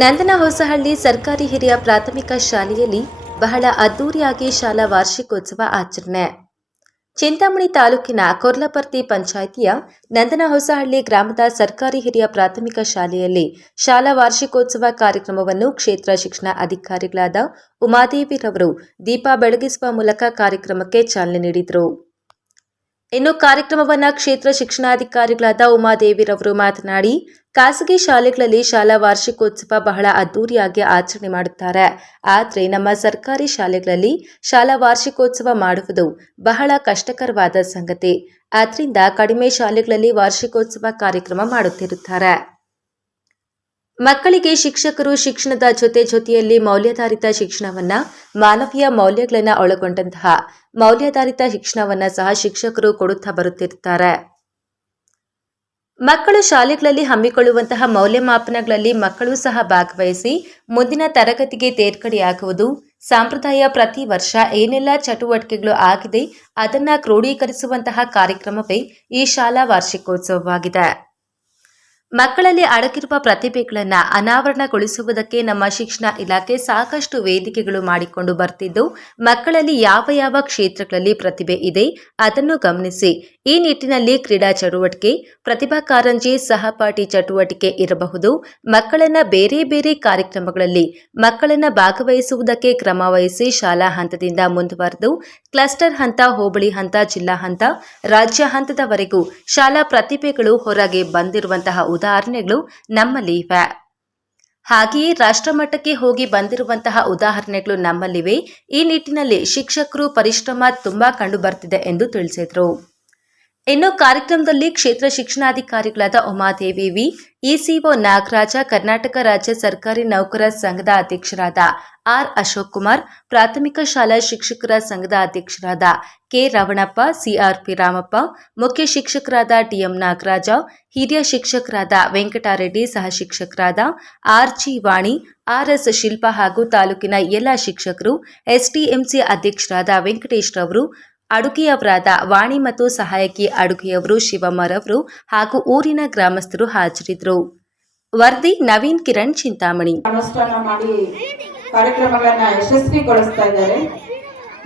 ನಂದನ ಹೊಸಹಳ್ಳಿ ಸರ್ಕಾರಿ ಹಿರಿಯ ಪ್ರಾಥಮಿಕ ಶಾಲೆಯಲ್ಲಿ ಬಹಳ ಅದ್ದೂರಿಯಾಗಿ ಶಾಲಾ ವಾರ್ಷಿಕೋತ್ಸವ ಆಚರಣೆ. ಚಿಂತಾಮಣಿ ತಾಲೂಕಿನ ಕೊರ್ಲಪರ್ತಿ ಪಂಚಾಯಿತಿಯ ನಂದನ ಹೊಸಹಳ್ಳಿ ಗ್ರಾಮದ ಸರ್ಕಾರಿ ಹಿರಿಯ ಪ್ರಾಥಮಿಕ ಶಾಲೆಯಲ್ಲಿ ಶಾಲಾ ವಾರ್ಷಿಕೋತ್ಸವ ಕಾರ್ಯಕ್ರಮವನ್ನು ಕ್ಷೇತ್ರ ಶಿಕ್ಷಣ ಅಧಿಕಾರಿಗಳಾದ ಉಮಾದೇವಿರವರು ದೀಪ ಬೆಳಗಿಸುವ ಮೂಲಕ ಕಾರ್ಯಕ್ರಮಕ್ಕೆ ಚಾಲನೆ ನೀಡಿದರು. ಇನ್ನು ಕಾರ್ಯಕ್ರಮವನ್ನು ಕ್ಷೇತ್ರ ಶಿಕ್ಷಣಾಧಿಕಾರಿಗಳಾದ ಉಮಾದೇವಿರವರು ಮಾತನಾಡಿ, ಖಾಸಗಿ ಶಾಲೆಗಳಲ್ಲಿ ಶಾಲಾ ವಾರ್ಷಿಕೋತ್ಸವ ಬಹಳ ಅದ್ದೂರಿಯಾಗಿ ಆಚರಣೆ ಮಾಡುತ್ತಾರೆ. ಆದರೆ ನಮ್ಮ ಸರ್ಕಾರಿ ಶಾಲೆಗಳಲ್ಲಿ ಶಾಲಾ ವಾರ್ಷಿಕೋತ್ಸವ ಮಾಡುವುದು ಬಹಳ ಕಷ್ಟಕರವಾದ ಸಂಗತಿ. ಆದ್ದರಿಂದ ಕಡಿಮೆ ಶಾಲೆಗಳಲ್ಲಿ ವಾರ್ಷಿಕೋತ್ಸವ ಕಾರ್ಯಕ್ರಮ ಮಾಡುತ್ತಿರುತ್ತಾರೆ. ಮಕ್ಕಳಿಗೆ ಶಿಕ್ಷಕರು ಶಿಕ್ಷಣದ ಜೊತೆ ಜೊತೆಯಲ್ಲಿ ಮೌಲ್ಯಾಧಾರಿತ ಶಿಕ್ಷಣವನ್ನ, ಮಾನವೀಯ ಮೌಲ್ಯಗಳನ್ನು ಒಳಗೊಂಡಂತಹ ಮೌಲ್ಯಾಧಾರಿತ ಶಿಕ್ಷಣವನ್ನ ಸಹ ಶಿಕ್ಷಕರು ಕೊಡುತ್ತಾ ಬರುತ್ತಿರುತ್ತಾರೆ. ಮಕ್ಕಳು ಶಾಲೆಗಳಲ್ಲಿ ಹಮ್ಮಿಕೊಳ್ಳುವಂತಹ ಮೌಲ್ಯಮಾಪನಗಳಲ್ಲಿ ಮಕ್ಕಳು ಸಹ ಭಾಗವಹಿಸಿ ಮುಂದಿನ ತರಗತಿಗೆ ತೇರ್ಗಡೆಯಾಗುವುದು, ಸಾಂಪ್ರದಾಯ ಪ್ರತಿ ವರ್ಷ ಏನೆಲ್ಲ ಚಟುವಟಿಕೆಗಳು ಆಗಿದೆ ಅದನ್ನ ಕ್ರೋಢೀಕರಿಸುವಂತಹ ಕಾರ್ಯಕ್ರಮವೇ ಈ ಶಾಲಾ ವಾರ್ಷಿಕೋತ್ಸವವಾಗಿದೆ. ಮಕ್ಕಳಲ್ಲಿ ಅಡಕಿರುವ ಪ್ರತಿಭೆಗಳನ್ನು ಅನಾವರಣಗೊಳಿಸುವುದಕ್ಕೆ ನಮ್ಮ ಶಿಕ್ಷಣ ಇಲಾಖೆ ಸಾಕಷ್ಟು ವೇದಿಕೆಗಳು ಮಾಡಿಕೊಂಡು ಬರ್ತಿದ್ದು, ಮಕ್ಕಳಲ್ಲಿ ಯಾವ ಯಾವ ಕ್ಷೇತ್ರಗಳಲ್ಲಿ ಪ್ರತಿಭೆ ಇದೆ ಅದನ್ನು ಗಮನಿಸಿ. ಈ ನಿಟ್ಟಿನಲ್ಲಿ ಕ್ರೀಡಾ ಚಟುವಟಿಕೆ, ಪ್ರತಿಭಾ ಕಾರಂಜಿ, ಸಹಪಾಠಿ ಚಟುವಟಿಕೆ ಇರಬಹುದು. ಮಕ್ಕಳನ್ನ ಬೇರೆ ಬೇರೆ ಕಾರ್ಯಕ್ರಮಗಳಲ್ಲಿ, ಮಕ್ಕಳನ್ನ ಭಾಗವಹಿಸುವುದಕ್ಕೆ ಕ್ರಮ ವಹಿಸಿ ಶಾಲಾ ಹಂತದಿಂದ ಮುಂದುವರೆದು, ಕ್ಲಸ್ಟರ್ ಹಂತ, ಹೋಬಳಿ ಹಂತ, ಜಿಲ್ಲಾ ಹಂತ, ರಾಜ್ಯ ಹಂತದವರೆಗೂ ಶಾಲಾ ಪ್ರತಿಭೆಗಳು ಹೊರಗೆ ಬಂದಿರುವಂತಹ ಉದಾಹರಣೆಗಳು ನಮ್ಮಲ್ಲಿ ಇವೆ ಹಾಗೆಯೇ ರಾಷ್ಟ್ರಮಟ್ಟಕ್ಕೆ ಹೋಗಿ ಬಂದಿರುವಂತಹ ಉದಾಹರಣೆಗಳು ನಮ್ಮಲ್ಲಿವೆ. ಈ ನಿಟ್ಟಿನಲ್ಲಿ ಶಿಕ್ಷಕರು ಪರಿಶ್ರಮ ತುಂಬಾ ಕಂಡು ಬರ್ತಿದೆ ಎಂದು ತಿಳಿಸಿದರು. ಇನ್ನು ಕಾರ್ಯಕ್ರಮದಲ್ಲಿ ಕ್ಷೇತ್ರ ಶಿಕ್ಷಣಾಧಿಕಾರಿಗಳಾದ ಉಮಾದೇವಿ ವಿ, ಇಸಿಒ ನಾಗರಾಜ, ಕರ್ನಾಟಕ ರಾಜ್ಯ ಸರ್ಕಾರಿ ನೌಕರರ ಸಂಘದ ಅಧ್ಯಕ್ಷರಾದ ಆರ್ ಅಶೋಕ್ ಕುಮಾರ್, ಪ್ರಾಥಮಿಕ ಶಾಲಾ ಶಿಕ್ಷಕರ ಸಂಘದ ಅಧ್ಯಕ್ಷರಾದ ಕೆ ರವಣಪ್ಪ, ಸಿಆರ್ಪಿ ರಾಮಪ್ಪ, ಮುಖ್ಯ ಶಿಕ್ಷಕರಾದ ಟಿಎಂ ನಾಗರಾಜ, ಹಿರಿಯ ಶಿಕ್ಷಕರಾದ ವೆಂಕಟಾರೆಡ್ಡಿ, ಸಹ ಶಿಕ್ಷಕರಾದ ಆರ್ಜಿ ವಾಣಿ, ಆರ್ಎಸ್ ಶಿಲ್ಪ ಹಾಗೂ ತಾಲೂಕಿನ ಎಲ್ಲ ಶಿಕ್ಷಕರು ಎಸ್ಟಿಎಂಸಿ ಅಧ್ಯಕ್ಷರಾದ ವೆಂಕಟೇಶ್ ರವರು ಅಡುಗೆಯವರಾದ ವಾಣಿ ಮತ್ತು ಸಹಾಯಕಿ ಅಡುಗೆಯವರು ಶಿವಮರವರು ಹಾಗೂ ಊರಿನ ಗ್ರಾಮಸ್ಥರು ಹಾಜರಿದ್ದರು. ವರದಿ, ನವೀನ್ ಕಿರಣ್ ಚಿಂತಾಮಣಿ. ಅನುಷ್ಠಾನ ಮಾಡಿ ಕಾರ್ಯಕ್ರಮಗಳನ್ನ ಯಶಸ್ವಿಗೊಳಿಸ್ತಾ ಇದ್ದಾರೆ.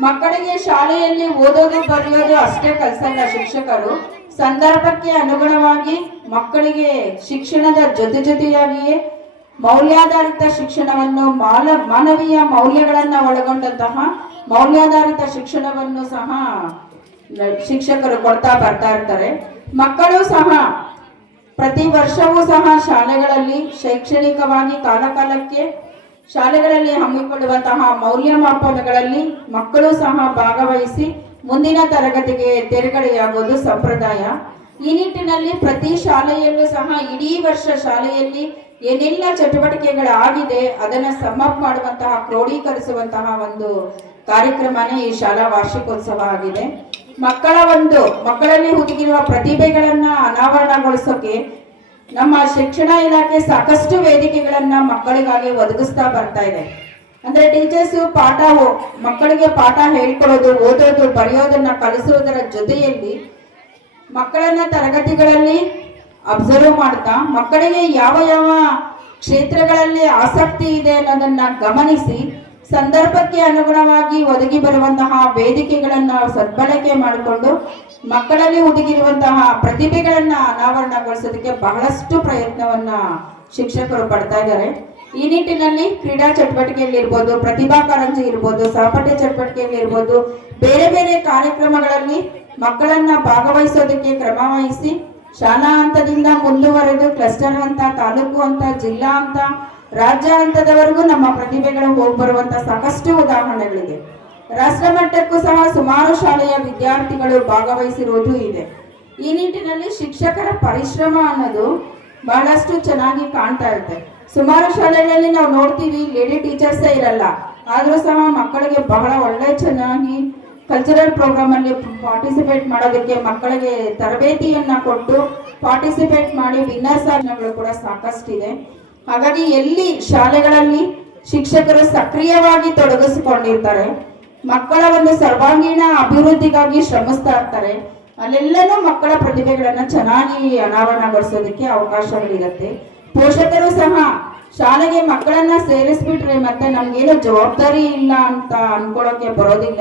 ಮಕ್ಕಳಿಗೆ ಶಾಲೆಯಲ್ಲಿ ಓದೋದು ಬರೆಯೋದು ಅಷ್ಟೇ ಕಲಿಸಲ್ಲ ಶಿಕ್ಷಕರು ಸಂದರ್ಭಕ್ಕೆ ಅನುಗುಣವಾಗಿ ಮಕ್ಕಳಿಗೆ ಶಿಕ್ಷಣದ ಜೊತೆ ಜೊತೆಯಾಗಿಯೇ ಮೌಲ್ಯಾಧಾರಿತ ಶಿಕ್ಷಣವನ್ನು ಮಾನವೀಯ ಮೌಲ್ಯಗಳನ್ನ ಒಳಗೊಂಡಂತಹ ಮೌಲ್ಯಾಧಾರಿತ ಶಿಕ್ಷಣವನ್ನು ಸಹ ಶಿಕ್ಷಕರು ಕೊಡ್ತಾ ಬರ್ತಾ ಇರ್ತಾರೆ. ಮಕ್ಕಳು ಸಹ, ಪ್ರತಿ ವರ್ಷವೂ ಸಹ ಶಾಲೆಗಳಲ್ಲಿ ಶೈಕ್ಷಣಿಕವಾಗಿ ಕಾಲಕಾಲಕ್ಕೆ ಶಾಲೆಗಳಲ್ಲಿ ಹಮ್ಮಿಕೊಳ್ಳುವಂತಹ ಮೌಲ್ಯಮಾಪನಗಳಲ್ಲಿ ಮಕ್ಕಳು ಸಹ ಭಾಗವಹಿಸಿ ಮುಂದಿನ ತರಗತಿಗೆ ತೇರ್ಗಡೆಯಾಗುವುದು ಸಂಪ್ರದಾಯ. ಈ ನಿಟ್ಟಿನಲ್ಲಿ ಪ್ರತಿ ಶಾಲೆಯಲ್ಲೂ ಸಹ ಇಡೀ ವರ್ಷ ಶಾಲೆಯಲ್ಲಿ ಏನೆಲ್ಲ ಚಟುವಟಿಕೆಗಳಾಗಿದೆ, ಅದನ್ನು ಸಮಪ್ ಮಾಡುವಂತಹ ಕ್ರೋಢೀಕರಿಸುವಂತಹ ಒಂದು ಕಾರ್ಯಕ್ರಮನೇ ಈ ಶಾಲಾ ವಾರ್ಷಿಕೋತ್ಸವ ಆಗಿದೆ. ಮಕ್ಕಳ ಒಂದು, ಮಕ್ಕಳಲ್ಲಿ ಹುದುಗಿರುವ ಪ್ರತಿಭೆಗಳನ್ನ ಅನಾವರಣಗೊಳಿಸೋಕೆ ನಮ್ಮ ಶಿಕ್ಷಣ ಇಲಾಖೆ ಸಾಕಷ್ಟು ವೇದಿಕೆಗಳನ್ನ ಮಕ್ಕಳಿಗಾಗಿ ಒದಗಿಸ್ತಾ ಬರ್ತಾ ಇದೆ. ಅಂದ್ರೆ ಟೀಚರ್ಸ್ ಪಾಠ ಮಕ್ಕಳಿಗೆ ಪಾಠ ಹೇಳ್ಕೊಡೋದು, ಓದೋದು, ಬರೆಯೋದನ್ನ ಕಲಿಸುವುದರ ಜೊತೆಯಲ್ಲಿ ಮಕ್ಕಳನ್ನ ತರಗತಿಗಳಲ್ಲಿ ಅಬ್ಸರ್ವ್ ಮಾಡ್ತಾ, ಮಕ್ಕಳಿಗೆ ಯಾವ ಯಾವ ಕ್ಷೇತ್ರಗಳಲ್ಲಿ ಆಸಕ್ತಿ ಇದೆ ಅನ್ನೋದನ್ನ ಗಮನಿಸಿ ಸಂದರ್ಭಕ್ಕೆ ಅನುಗುಣವಾಗಿ ಒದಗಿ ಬರುವಂತಹ ವೇದಿಕೆಗಳನ್ನ ಸದ್ಬಳಕೆ ಮಾಡಿಕೊಂಡು ಮಕ್ಕಳಲ್ಲಿ ಒದಗಿರುವಂತಹ ಪ್ರತಿಭೆಗಳನ್ನ ಅನಾವರಣಗೊಳಿಸೋದಕ್ಕೆ ಬಹಳಷ್ಟು ಪ್ರಯತ್ನವನ್ನ ಶಿಕ್ಷಕರು ಪಡ್ತಾ ಇದ್ದಾರೆ. ಈ ನಿಟ್ಟಿನಲ್ಲಿ ಕ್ರೀಡಾ ಚಟುವಟಿಕೆಯಲ್ಲಿ ಇರ್ಬೋದು, ಪ್ರತಿಭಾ ಕಾರಂಜಿ ಇರ್ಬೋದು, ಸಹಪಠ್ಯ ಚಟುವಟಿಕೆಯಲ್ಲಿ ಇರ್ಬೋದು, ಬೇರೆ ಬೇರೆ ಕಾರ್ಯಕ್ರಮಗಳಲ್ಲಿ ಮಕ್ಕಳನ್ನ ಭಾಗವಹಿಸೋದಕ್ಕೆ ಕ್ರಮ ವಹಿಸಿ ಶಾಲಾ ಹಂತದಿಂದ ಮುಂದುವರೆದು ಕ್ಲಸ್ಟರ್ ಹಂತ, ತಾಲೂಕು ಹಂತ, ಜಿಲ್ಲಾ ಹಂತ ರಾಜ್ಯ ಹಂತದವರೆಗೂ ನಮ್ಮ ಪ್ರತಿಭೆಗಳು ಹೋಗಿ ಬರುವಂತ ಸಾಕಷ್ಟು ಉದಾಹರಣೆಗಳಿದೆ. ರಾಷ್ಟ್ರ ಮಟ್ಟಕ್ಕೂ ಸಹ ಸುಮಾರು ಶಾಲೆಯ ವಿದ್ಯಾರ್ಥಿಗಳು ಭಾಗವಹಿಸಿರುವುದು ಇದೆ. ಈ ನಿಟ್ಟಿನಲ್ಲಿ ಶಿಕ್ಷಕರ ಪರಿಶ್ರಮ ಅನ್ನೋದು ಬಹಳಷ್ಟು ಚೆನ್ನಾಗಿ ಕಾಣ್ತಾ ಇರುತ್ತೆ. ಸುಮಾರು ಶಾಲೆಗಳಲ್ಲಿ ನಾವು ನೋಡ್ತೀವಿ, ಲೇಡಿ ಟೀಚರ್ಸೇ ಇರಲ್ಲ. ಆದರೂ ಸಹ ಮಕ್ಕಳಿಗೆ ಬಹಳ ಒಳ್ಳೆ ಚೆನ್ನಾಗಿ ಕಲ್ಚರಲ್ ಪ್ರೋಗ್ರಾಮ್ ಅಲ್ಲಿ ಪಾರ್ಟಿಸಿಪೇಟ್ ಮಾಡೋದಕ್ಕೆ ಮಕ್ಕಳಿಗೆ ತರಬೇತಿಯನ್ನ ಕೊಟ್ಟು ಪಾರ್ಟಿಸಿಪೇಟ್ ಮಾಡಿ ವಿನ್ನರ್ಸ್ ಆಗಿ ಕೂಡ ಸಾಕಷ್ಟಿದೆ. ಹಾಗಾಗಿ ಎಲ್ಲಿ ಶಾಲೆಗಳಲ್ಲಿ ಶಿಕ್ಷಕರು ಸಕ್ರಿಯವಾಗಿ ತೊಡಗಿಸಿಕೊಂಡಿರ್ತಾರೆ, ಮಕ್ಕಳ ಒಂದು ಸರ್ವಾಂಗೀಣ ಅಭಿವೃದ್ಧಿಗಾಗಿ ಶ್ರಮಿಸ್ತಾ ಇರ್ತಾರೆ ಅಲ್ಲೆಲ್ಲನೂ ಮಕ್ಕಳ ಪ್ರತಿಭೆಗಳನ್ನ ಚೆನ್ನಾಗಿ ಅನಾವರಣಗೊಳಿಸೋದಕ್ಕೆ ಅವಕಾಶಗಳಿರುತ್ತೆ. ಪೋಷಕರು ಸಹ ಶಾಲೆಗೆ ಮಕ್ಕಳನ್ನ ಸೇರಿಸ್ಬಿಟ್ರೆ ಮತ್ತೆ ನಮ್ಗೇನು ಜವಾಬ್ದಾರಿ ಇಲ್ಲ ಅಂತ ಅನ್ಕೊಳ್ಳೋಕೆ ಬರೋದಿಲ್ಲ.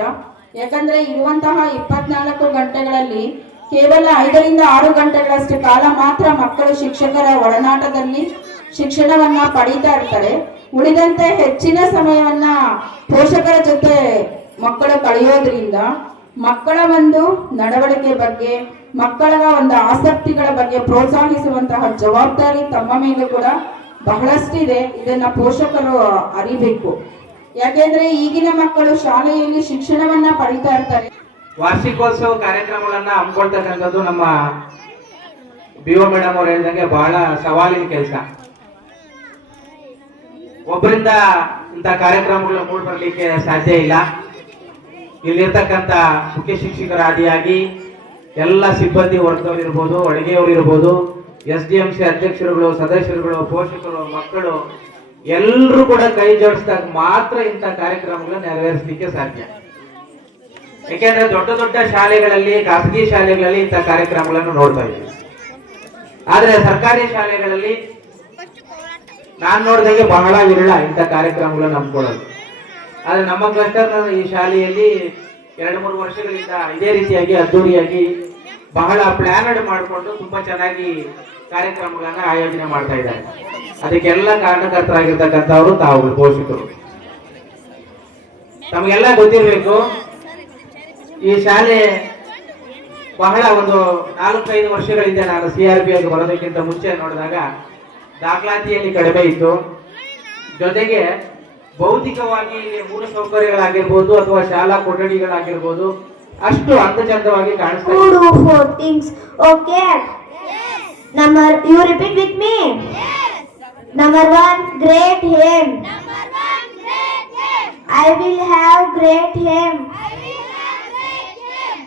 ಯಾಕಂದ್ರೆ ಇರುವಂತಹ ಇಪ್ಪತ್ನಾಲ್ಕು ಗಂಟೆಗಳಲ್ಲಿ ಕೇವಲ ಐದರಿಂದ ಆರು ಗಂಟೆಗಳಷ್ಟು ಕಾಲ ಮಾತ್ರ ಮಕ್ಕಳು ಶಿಕ್ಷಕರ ಒಡನಾಟದಲ್ಲಿ ಶಿಕ್ಷಣವನ್ನ ಪಡೀತಾ ಇರ್ತಾರೆ. ಉಳಿದಂತೆ ಹೆಚ್ಚಿನ ಸಮಯವನ್ನ ಪೋಷಕರ ಜೊತೆ ಮಕ್ಕಳು ಕಳೆಯೋದ್ರಿಂದ ಮಕ್ಕಳ ಒಂದು ನಡವಳಿಕೆ ಬಗ್ಗೆ, ಮಕ್ಕಳ ಒಂದು ಆಸಕ್ತಿಗಳ ಬಗ್ಗೆ ಪ್ರೋತ್ಸಾಹಿಸುವಂತಹ ಜವಾಬ್ದಾರಿ ತಮ್ಮ ಮೇಲೆ ಕೂಡ ಬಹಳಷ್ಟಿದೆ ಇದನ್ನ ಪೋಷಕರು ಅರಿಬೇಕು. ಯಾಕೆಂದ್ರೆ ಈಗಿನ ಮಕ್ಕಳು ಶಾಲೆಯಲ್ಲಿ ಶಿಕ್ಷಣವನ್ನ ಪಡಿತಾ ಇರ್ತಾರೆ. ವಾರ್ಷಿಕೋತ್ಸವ ಕಾರ್ಯಕ್ರಮಗಳನ್ನ ಹಮ್ಮಿಕೊಳ್ತಕ್ಕಂಥದ್ದು ನಮ್ಮ ಬಿ ಒ ಮೇಡಮ್ ಅವ್ರು ಹೇಳಿದಂಗೆ ಬಹಳ ಸವಾಲಿನ ಕೆಲಸ. ಒಬ್ಬರಿಂದ ಇಂಥ ಕಾರ್ಯಕ್ರಮಗಳು ಮೂಡ್ ಬರಲಿಕ್ಕೆ ಸಾಧ್ಯ ಇಲ್ಲ. ಇಲ್ಲಿರ್ತಕ್ಕಂಥ ಮುಖ್ಯ ಶಿಕ್ಷಕರ ಆದಿಯಾಗಿ ಎಲ್ಲ ಸಿಬ್ಬಂದಿ ವರ್ಗದವ್ರು ಇರ್ಬೋದು ಅಡುಗೆಯವರು ಇರ್ಬೋದು ಎಸ್ ಡಿ ಎಂ ಸಿ ಅಧ್ಯಕ್ಷರುಗಳು, ಸದಸ್ಯರುಗಳು, ಪೋಷಕರು, ಮಕ್ಕಳು ಎಲ್ಲರೂ ಕೂಡ ಕೈ ಜೋಡಿಸಿದಾಗ ಮಾತ್ರ ಇಂಥ ಕಾರ್ಯಕ್ರಮಗಳನ್ನ ನೆರವೇರಿಸಲಿಕ್ಕೆ ಸಾಧ್ಯ. ಯಾಕೆಂದ್ರೆ ದೊಡ್ಡ ದೊಡ್ಡ ಶಾಲೆಗಳಲ್ಲಿ, ಖಾಸಗಿ ಶಾಲೆಗಳಲ್ಲಿ ಇಂಥ ಕಾರ್ಯಕ್ರಮಗಳನ್ನು ನೋಡ್ತಾ ಇದ್ದೀವಿ. ಆದ್ರೆ ಸರ್ಕಾರಿ ಶಾಲೆಗಳಲ್ಲಿ ನಾನ್ ನೋಡಿದಂಗೆ ಬಹಳ ವಿರಳ ಇಂಥ ಕಾರ್ಯಕ್ರಮಗಳು ನಂಬ್ಕೊಳ್ಳೋದು ಆದ್ರೆ ನಮ್ಮ ಕ್ಲಸ್ಟರ್ ಈ ಶಾಲೆಯಲ್ಲಿ ಎರಡು, ಮೂರು ವರ್ಷಗಳಿಂದ ಇದೇ ರೀತಿಯಾಗಿ ಅದ್ದೂರಿಯಾಗಿ ಬಹಳ ಪ್ಲಾನಡ್ ಮಾಡಿಕೊಂಡು ತುಂಬಾ ಚೆನ್ನಾಗಿ ಕಾರ್ಯಕ್ರಮಗಳನ್ನ ಆಯೋಜನೆ ಮಾಡ್ತಾ ಇದ್ದಾರೆ. ಅದಕ್ಕೆಲ್ಲ ಕಾರಣಕರ್ತರಾಗಿರ್ತಕ್ಕಂಥವ್ರು ತಾವು ಪೋಷಕರು. ತಮಗೆಲ್ಲ ಗೊತ್ತಿರಬೇಕು, ಈ ಶಾಲೆ ಬಹಳ ಒಂದು ನಾಲ್ಕೈದು ವರ್ಷಗಳಿಂದ ನಾನು ಸಿ ಆರ್ ಪಿ ಆಗಿ ಬರೋದಕ್ಕಿಂತ ಮುಂಚೆ ನೋಡಿದಾಗ ದಾಖಲಾತಿಯಲ್ಲಿ ಕಡಿಮೆ ಇತ್ತು ಜೊತೆಗೆ ಭೌತಿಕವಾಗಿ ಇಲ್ಲಿ ಮೂಲ ಸೌಕರ್ಯಗಳಾಗಿರ್ಬೋದು ಅಥವಾ ಶಾಲಾ ಕೊಠಡಿಗಳಾಗಿರ್ಬೋದು ಅಷ್ಟು ಅಂತಚಂದವಾಗಿ ಕಾಣಿಸ್ತಾ Who ಇದೆ. do four things? Okay. Number you repeat with me. Number one, great him. I will have great him.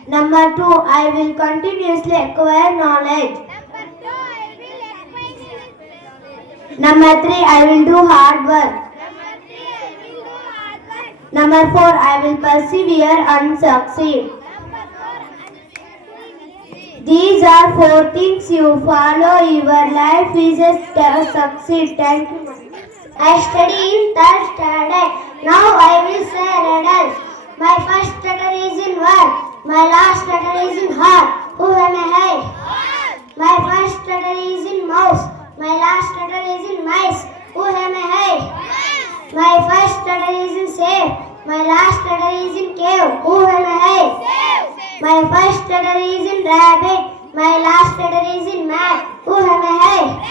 Number two, I will continuously acquire knowledge. Number three, I will do hard work. Number four, I will persevere and succeed. These are four things you follow. Your life is a succeed. Thank you. I study in third standard. Now I will say riddles. My first letter is in word. My last letter is in heart. Who am I? My first letter is in mouse. My last letter is in mice. Who am I? My first letter is in safe. My last letter is in cave. Who am I? My first letter is in rabbit. My last letter is in mat. Who am I?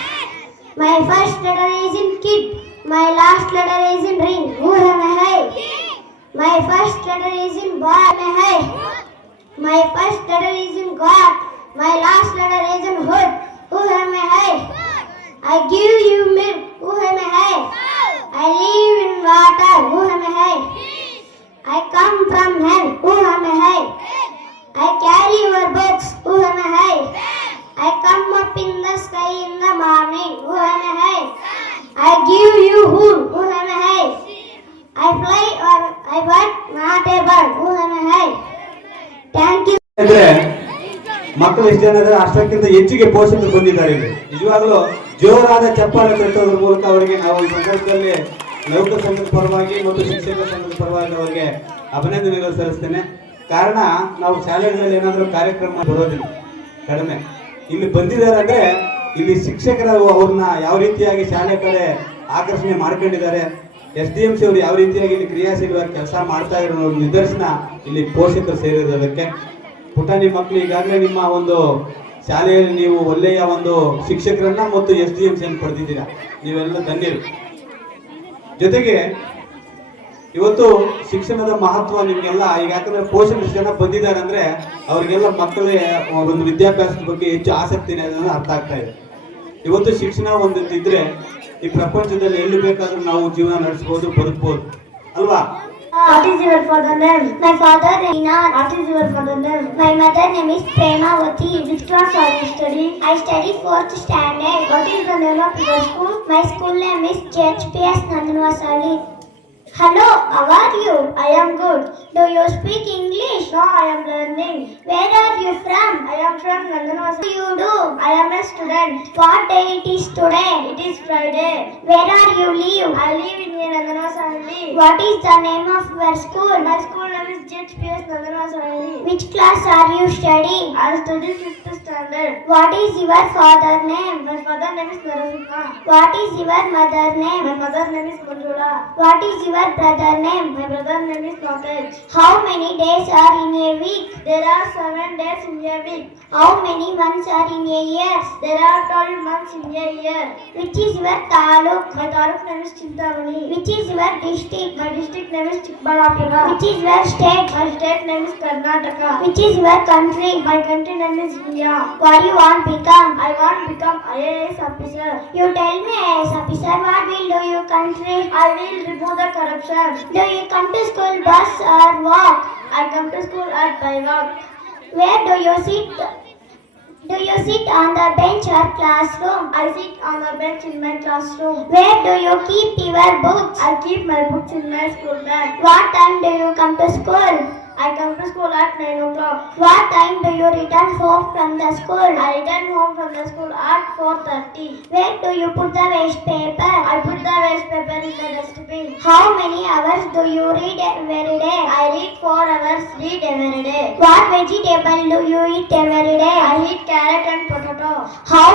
My first letter is in kid. My last letter is in ring. Who am I? My first letter is in boy. Am I? My first letter is in God. My last letter is in hood. Who am I? I give you milk. Who am I? I live in water. Who am I? I come from hell. Who am I? I carry your books. Who am I? I come up in the sky in the morning. Who am I? I give you food. Who am I? I fly or I bird, not a bird. Who am I? ಮಕ್ಕಳು ಎಷ್ಟು ಜನ ಇದ್ದಾರೆ, ಅಷ್ಟಕ್ಕಿಂತ ಹೆಚ್ಚಿಗೆ ಪೋಷಕರು ಬಂದಿದ್ದಾರೆ ಇಲ್ಲಿ. ನಿಜವಾಗ್ಲೂ ಜೋರಾದ ಚಪ್ಪಾಳೆ ತಟ್ಟೋದ್ರ ಮೂಲಕ ಅವರಿಗೆ ನಾವು ಈ ಸಂದರ್ಭದಲ್ಲಿ ನೌಕರ ಸಂಘದ ಪರವಾಗಿ ಮತ್ತು ಶಿಕ್ಷಕರ ಸಂಘದ ಪರವಾಗಿ ಅವರಿಗೆ ಅಭಿನಂದನೆಗಳು ಸಲ್ಲಿಸ್ತೇನೆ. ಕಾರಣ, ನಾವು ಶಾಲೆಗಳಲ್ಲಿ ಏನಾದರೂ ಕಾರ್ಯಕ್ರಮ ಬರೋದಿಲ್ಲ, ಕಡಿಮೆ. ಇಲ್ಲಿ ಬಂದಿದ್ದಾರೆ ಅಂದ್ರೆ ಇಲ್ಲಿ ಶಿಕ್ಷಕರ ಅವ್ರನ್ನ ಯಾವ ರೀತಿಯಾಗಿ ಶಾಲೆ ಕಡೆ ಆಕರ್ಷಣೆ ಮಾಡ್ಕೊಂಡಿದ್ದಾರೆ ಎಸ್ ಡಿ ಎಂ ಸಿ ಅವರು ಯಾವ ರೀತಿಯಾಗಿ ಇಲ್ಲಿ ಕ್ರಿಯಾಶೀಲವಾಗಿ ಕೆಲಸ ಮಾಡ್ತಾ ಇರೋ ನಿದರ್ಶನ ಇಲ್ಲಿ ಪೋಷಕರು ಸೇರಿರೋದಕ್ಕೆ. ಪುಟಾಣಿ ಮಕ್ಕಳು ಈಗಾಗಲೇ ನಿಮ್ಮ ಒಂದು ಶಾಲೆಯಲ್ಲಿ ನೀವು ಒಳ್ಳೆಯ ಒಂದು ಶಿಕ್ಷಕರನ್ನ ಮತ್ತು ಎಸ್ ಡಿ ಎಂ ಸಿ ಅನ್ನು ಪಡೆದಿದ್ದೀರಾ. ನೀವೆಲ್ಲ ಧನ್ಯರು. ಜೊತೆಗೆ ಇವತ್ತು ಶಿಕ್ಷಣದ ಮಹತ್ವ ನಿಮ್ಗೆಲ್ಲ ಈಗ ಯಾಕಂದ್ರೆ ಪೋಷಕರು ಜನ ಬಂದಿದ್ದಾರೆ ಅಂದ್ರೆ ಅವರಿಗೆಲ್ಲ ಮಕ್ಕಳೇ ಒಂದು ವಿದ್ಯಾಭ್ಯಾಸದ ಬಗ್ಗೆ ಹೆಚ್ಚು ಆಸಕ್ತಿ ಅರ್ಥ ಆಗ್ತಾ ಇದೆ. ಇವತ್ತು ಶಿಕ್ಷಣ ಒಂದು ಇದ್ರೆ ಈ ಪ್ರಪಂಚದಲ್ಲಿ ಎಲ್ಲಿ ಬೇಕಾದ್ರೂ ನಾವು ಜೀವನ ನಡೆಸಬಹುದು ಬದುಕಬಹುದು ಅಲ್ವಾ What is your father name? My father Reena. What is your father name? My mother name is Premavati. Which class are you studying? I study fourth standard. What is the name of your school? My school name is JHPS Nandanvasali. Hello, how are you? I am good. Do you speak English? No, I am learning. Where are you from? I am from Nandanwas. What do you do? I am a student. What day it is today? It is Friday. Where are you live? I live in Nandanwas only. What is the name of your school? My school name is JHPS Nandanwas only. Which class are you studying? I study 5th standard. What is your father name? My father name is Narasimha. What is your mother name? My mother name is Manjula. What is your brother name? My brother name is Pankaj. How many days are in a week? There are seven days in a week. How many months are in a year? There are twelve months in a year. Which is your taluk? My taluk name is Chintamani. Which is your district? My district name is Chikbalapura. Which is your state? My state name is Karnataka. Which is your country? My country name is India. What you want become? I want become IAS officer. You tell me IAS officer, what will do your country? I will remove the corruption. Do you come to school bus or walk? I come to school at by walk. Where do you sit? Do you sit on the bench or classroom? I sit on the bench in my classroom. Where do you keep your books? I keep my books in my school bag. What time do you come to school? I come to school at 9 o'clock. What time do you return home from the school? I return home from the school at 4.30. Where do you put the waste paper? I put the waste paper in the dustbin. How many hours do you read every day? I read 4 hours read every day. What vegetable do you eat every day? I eat carrot and potato. How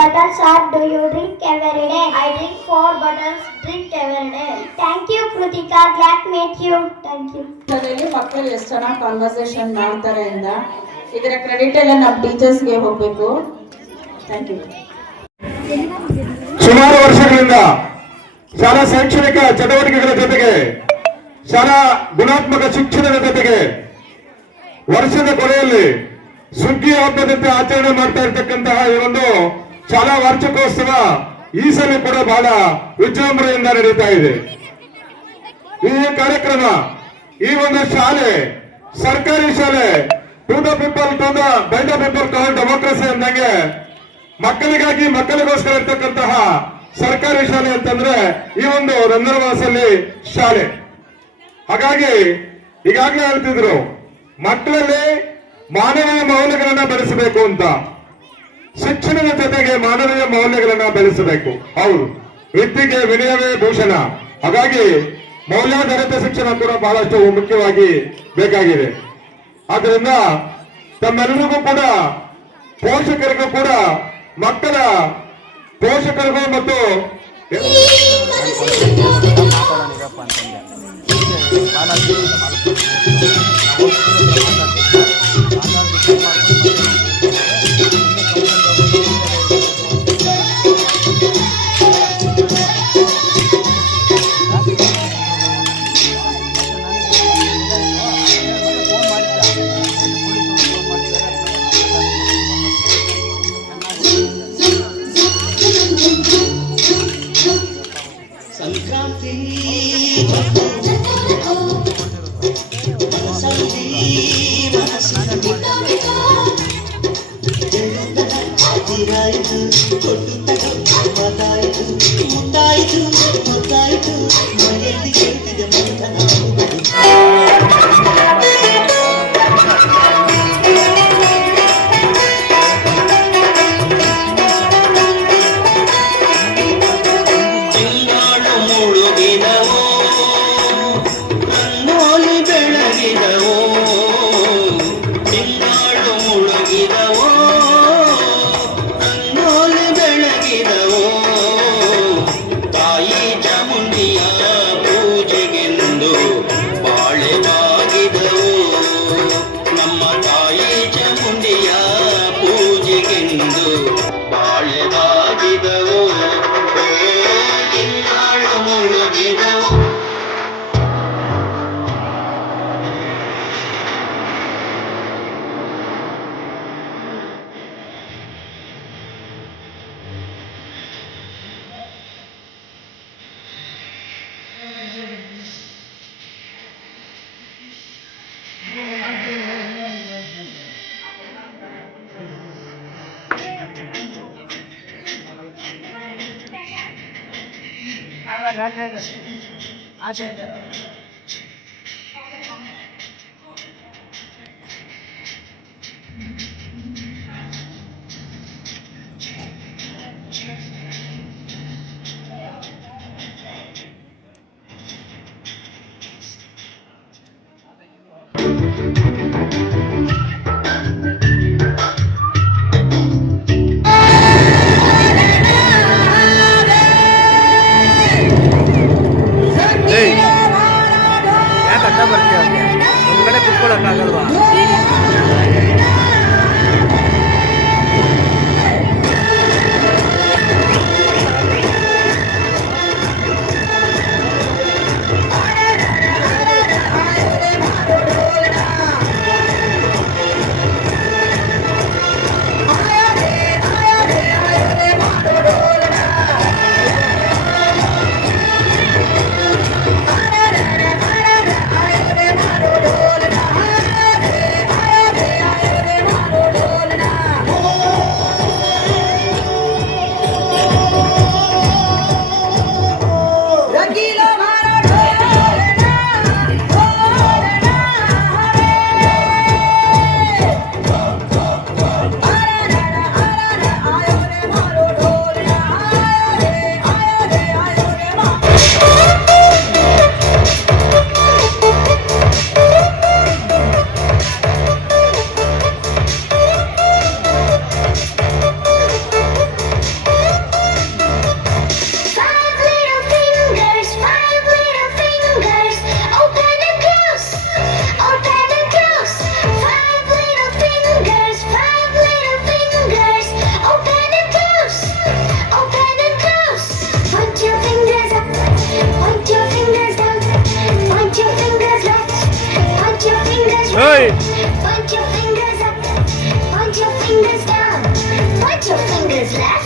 bottles or do you drink every day? I drink four bottles drink every day. Thank you, Krutika. Glad met you. Thank you. ಇದರಲ್ಲಿ ಮಕ್ಕಳು ಎಷ್ಟು ಚೆನ್ನಾಗಿ conversation ಮಾಡ್ತಾರೆ ಅಂತ ಇದರ credit ಎಲ್ಲ ನಮ್ಮ ಟೀಚರ್ಸ್ಗೆ ಹೋಗಬೇಕು ಥ್ಯಾಂಕ್ ಯು ಸುಮಾರು ವರ್ಷಗಳಿಂದ ಶಾಲಾ ಶೈಕ್ಷಣಿಕ ಚಟುವಟಿಕೆಗಳ ಜೊತೆಗೆ ಶಾಲಾ ಗುಣಾತ್ಮಕ ಶಿಕ್ಷಣದ ಜೊತೆಗೆ ವರ್ಷದ ಕೊನೆಯಲ್ಲಿ ಸುಗ್ಗಿ ಹಬ್ಬದಂತೆ ಆಚರಣೆ ಮಾಡ್ತಾ ಇರ್ತಕ್ಕಂತಹ ಈ ಒಂದು ಶಾಲಾ ವಾರ್ಷಿಕೋತ್ಸವ ಈ ಸಲ ಕೂಡ ಬಹಳ ವಿಜೃಂಭಣೆಯಿಂದ ನಡೀತಾ ಇದೆ. ಈ ಕಾರ್ಯಕ್ರಮ, ಈ ಒಂದು ಶಾಲೆ, ಸರ್ಕಾರಿ ಶಾಲೆ to the people to the by people to democracy ಅಂದಂಗೆ ಮಕ್ಕಳಿಗಾಗಿ ಮಕ್ಕಳಿಗೋಸ್ಕರ ಇರ್ತಕ್ಕಂತಹ ಸರ್ಕಾರಿ ಶಾಲೆ ಅಂತಂದ್ರೆ ಈ ಒಂದು ರಂಧನವಾಸಲ್ಲಿ ಶಾಲೆ. ಹಾಗಾಗಿ ಈಗಾಗಲೇ ಹೇಳ್ತಿದ್ರು, ಮಕ್ಕಳಲ್ಲಿ ಮಾನವ ಮೌಲ್ಯಗಳನ್ನ ಬೆಳೆಸಬೇಕು ಅಂತ. ಶಿಕ್ಷಣದ ಜೊತೆಗೆ ಮಾನವೀಯ ಮೌಲ್ಯಗಳನ್ನ ಬೆಳೆಸಬೇಕು. ಹೌದು. ವಿದ್ಯೆಗೆ ವಿನಯವೇ ಭೂಷಣ. ಹಾಗಾಗಿ ಮೌಲ್ಯಾಧಾರಿತ ಶಿಕ್ಷಣ ಕೂಡ ಬಹಳಷ್ಟು ಮುಖ್ಯವಾಗಿ ಬೇಕಾಗಿದೆ. ಆದ್ರಿಂದ ತಮ್ಮೆಲ್ಲರಿಗೂ ಕೂಡ, ಪೋಷಕರಿಗೂ ಕೂಡ, ಮಕ್ಕಳ ಪೋಷಕರಿಗೂ ಮತ್ತು சிந்து வாழ்வாவிவர் આવા ગાંધીનગર આજે desgracia.